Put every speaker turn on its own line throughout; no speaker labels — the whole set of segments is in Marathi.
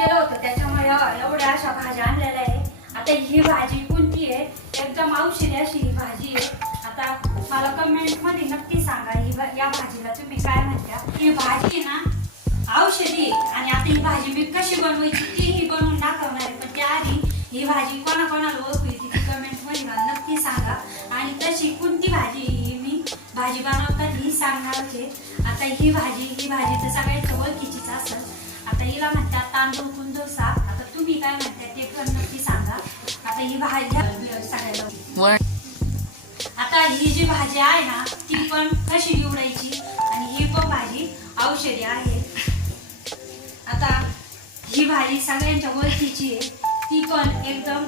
गेलो होतो. त्याच्यामुळे एवढ्या अशा भाज्या आणलेल्या आहे. आता ही भाजी कोणती आहे? एकदम औषधी अशी ही भाजी आहे. आता मला कमेंटमध्ये नक्की सांगा ही भा- या भाजीला तुम्ही काय म्हणता? ही भाजी आहे ना औषधी आणि आता ही भाजी मी कशी बनवायची तीही बनवून दाखवणार आहे. पण त्याआधी ही भाजी कोणाकोणाला ओळखली ती कमेंटमध्ये मला नक्की सांगा. आणि तशी कोणती भाजी ही मी भाजी बनवतात ही सांगणार होते आता ही भाजी ही भाजी तर सगळ्यांच्या ओळखीचीच असेल आता हिला म्हणतात तांदूळ कुंदोसा आता तुम्ही काय म्हणता ते पण नक्की सांगा. आता ही भाजी आता ही जी भाजी आहे ना ती पण कशी निवडायची? आणि ही पण भाजी औषधी आहे. आता ही भाजी सगळ्यांच्या ओळखीची आहे. ती पण एकदम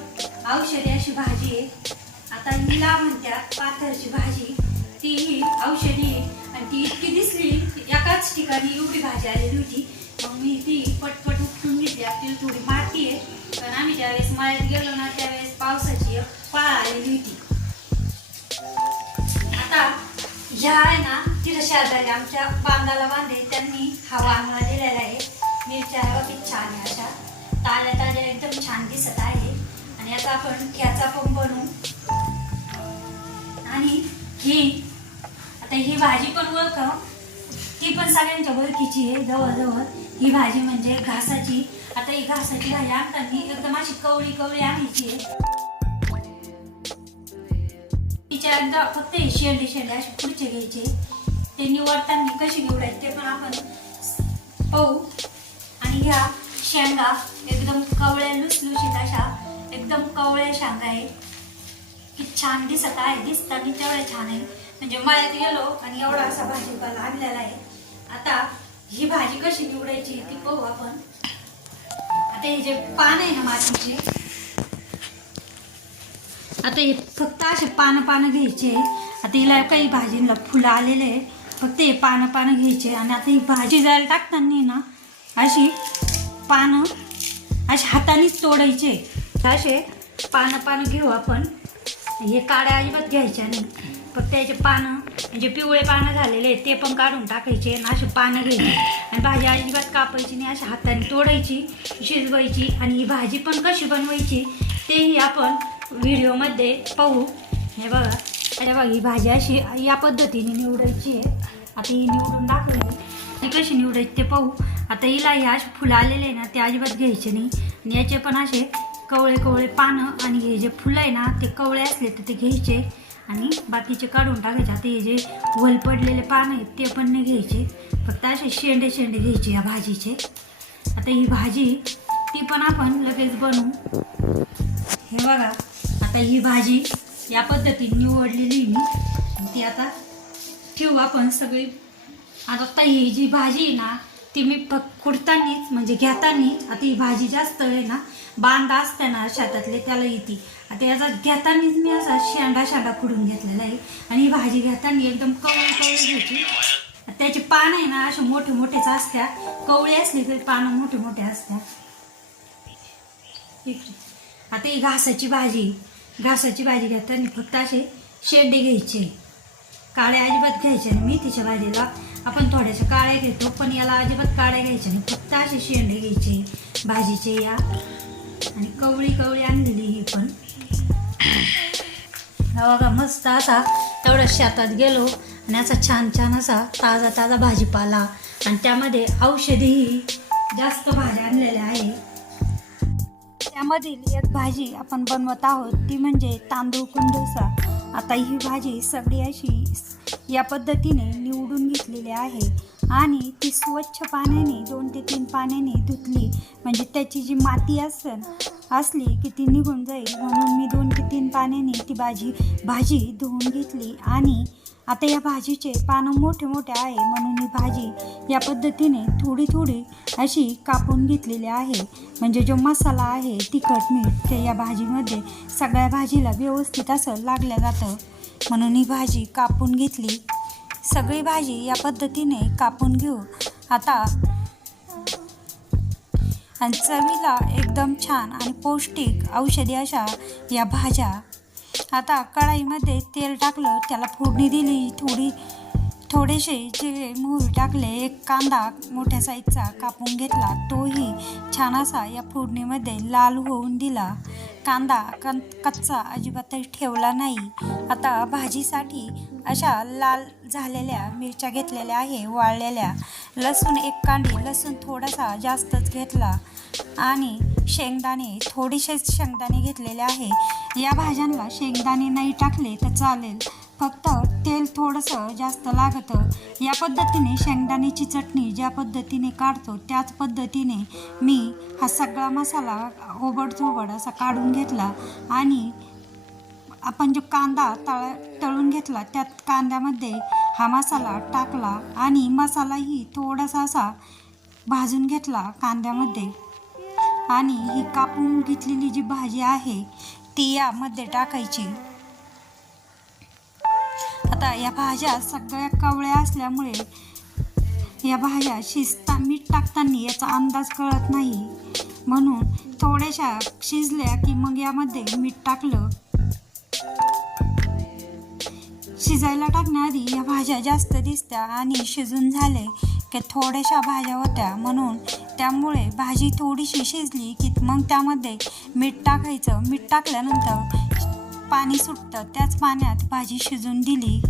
औषधी अशी भाजी आहे. आता हिला म्हणतात पाथरची भाजी ती ही औषधी आहे. आणि ती इतकी दिसली एकाच ठिकाणी एवढी भाजी आलेली होती. मग मी ती पटपट उपटून घेतली. आपली थोडी माती आहे. कारण आम्ही ज्यावेळेस मळ्यात गेलो ना त्यावेळेस पावसाची एक पाळ आलेली होती. आता ह्या आहे ना तिथं शेजारी आमच्या बांधाला बांधे. त्यांनी हा वांगळा दिलेला आहे. मिरच्या आहे किती छान आहे अशा. ताज्या ताज्या एकदम छान दिसत आहे. आणि आता आपण ठ्याचा पण बनवू. आणि ही आता ही भाजी पण ओळख ती पण सगळ्यांच्या ओळखीची आहे जवळजवळ. ही भाजी म्हणजे घासाची. आता ही घासाची भाजी आणताना एकदम अशी कवळी कवळी आणायची आहे. तिच्या एकदा फक्त हे शेंडे शेंडे असे पुढचे घ्यायचे. ते निवडताना कशी निवडायचे ते पण आपण पाहू. आणि ह्या शेंगा एकदम कवळ्या लुसलुशीत अशा एकदम कवळ्या शेंगा आहे की छान दिसत आहे दिसताना तेवढ्या छान आहे म्हणजे मळ्यात गेलो आणि एवढा असा भाजीपाला आणलेला आहे. आता ही भाजी कशी निवडायची ती पाहू आपण. आता हे जे पान आहे ना मातीचे आता हे फक्त असे पानं पानं घ्यायचे. आता हिला काही भाजीला फुलं आलेले आहे फक्त हे पानं पानं घ्यायचे आणि आता ही भाजी जायला टाकताना ना अशी पानं अशी हातानेच तोडायचे. असे पानं पानं घेऊ आपण. हे काड्या अजिबात घ्यायच्या नाही फक्त याचे पानं म्हणजे पिवळे पानं झालेले आहेत ते पण काढून टाकायचे आणि असे पानं घ्यायचे. आणि भाजी अजिबात कापायची नाही अशा हाताने तोडायची शिजवायची आणि ही भाजी पण कशी बनवायची तेही आपण व्हिडिओमध्ये पाहू. हे बघा अरे बघा ही भाजी अशी या पद्धतीने निवडायची आहे. आता ही निवडून दाखवली ती कशी निवडायची ते पाहू. आता हिला हे असे फुलं आलेले आहे ना ते अजिबात घ्यायचे नाही. आणि याचे पण असे कवळे कवळे पानं आणि हे जे फुलं आहे ना ते कवळे असले तर ते घ्यायचे आणि बाकीचे काढून टाकायचे. आता हे जे वल पडलेले पानं आहेत ते पण नाही घ्यायचे. फक्त असे शेंडे शेंडे घ्यायचे या भाजीचे. आता ही भाजी ती पण आपण लगेच बनवू. हे बघा आता ही भाजी या पद्धतीने निवडलेली मी. ती आता ठेवू आपण सगळी. आता आता ही जी भाजी आहे ना ती मी फक्त म्हणजे घेतानीच आता ही भाजी जास्त आहे ना बांधा असते ना शेतातले त्याला येते. आता याचा घेतानीच मी असा शेंडा शेंडा खुडून घेतलेला आहे. आणि ही भाजी घेताना एकदम कवळी कवळी घ्यायची त्याचे पान आहे ना असे मोठे मोठेच असत्या. कवळी असली तरी पानं मोठे मोठे असत्या. आता ही घासाची भाजी. घासाची भाजी घेताना फक्त असे शेंडे घ्यायचे. काळे अजिबात घ्यायचे मेथीच्या भाजीला. आपण थोड्याशा काळ्या घेतो पण याला अजिबात काळ्या घ्यायच्या नाही. फक्त असे शेंडे घ्यायचे भाजीचे या. आणि कवळी कवळी आणलेली ही पण. बघा मस्त असा तेवढ्या शेतात गेलो आणि असा छान छान असा ताजा ताजा भाजीपाला. आणि त्यामध्ये औषधीही जास्त भाज्या आणलेल्या आहे. त्यामधील एक भाजी आपण बनवत आहोत ती म्हणजे तांदूळ कुंडोसा आता ही भाजी सगळी अशी या पद्धतीने निवडून घेतलेली आहे. आणि ती स्वच्छ पाण्याने दोन ते तीन पाण्याने धुतली. म्हणजे त्याची जी माती असेल असली की ती निघून जाईल. म्हणून मी दोन ते तीन पाण्याने ती भाजी भाजी धुवून घेतली. आणि आता या भाजीचे पानं मोठे मोठे आहे. म्हणून ही भाजी या पद्धतीने थोडी थोडी अशी कापून घेतलेली आहे. म्हणजे जो मसाला आहे तिखट मीठ ते या भाजीमध्ये सगळ्या भाजीला व्यवस्थित असं लागलं जातं. म्हणून ही भाजी कापून घेतली. सगळी भाजी या पद्धतीने कापून घेऊ. आता आणि चवीला एकदम छान आणि पौष्टिक औषधी अशा या भाज्या. आता कढाईमध्ये तेल टाकलं त्याला फोडणी दिली थोडी थोडेसे जिरे मोहरी टाकले एक कांदा मोठ्या साईजचा कापून घेतला तोही छान असा या फोडणीमध्ये लाल होऊन दिला. कांदा कं कच्चा अजिबात ठेवला नाही. आता भाजीसाठी अशा लाल झालेल्या मिरच्या घेतलेल्या आहे वाळलेल्या. लसूण एक कांडी लसूण थोडासा जास्तच घेतला. आणि शेंगदाणे थोडेसेच शेंगदाणे घेतलेले आहे. या भाज्यांना शेंगदाणे नाही टाकले तर चालेल. फक्त तेल थोडंसं जास्त लागतं. या पद्धतीने शेंगदाण्याची चटणी ज्या पद्धतीने काढतो त्याच पद्धतीने मी हा सगळा मसाला ओबडचोबड असा काढून घेतला आणि आपण जो कांदा तळ तळून घेतला त्यात कांद्यामध्ये हा मसाला टाकला आणि मसालाही थोडासा असा भाजून घेतला कांद्यामध्ये. आणि ही कापून घेतलेली जी भाजी आहे ती यामध्ये टाकायची. आता या भाज्या सगळ्या कवळ्या असल्यामुळे या भाज्या शिजता मीठ टाकताना याचा अंदाज कळत नाही. म्हणून थोड्याशा शिजल्या की मग यामध्ये मीठ टाकलं. शिजायला टाकण्याआधी या भाज्या जास्त दिसत्या आणि शिजून झाले की थोड्याशा भाज्या होत्या. म्हणून त्यामुळे भाजी थोडीशी शिजली की मग त्यामध्ये मीठ टाकायचं. मीठ टाकल्यानंतर पाणी सुटतं. त्याच पाण्यात भाजी शिजून दिली.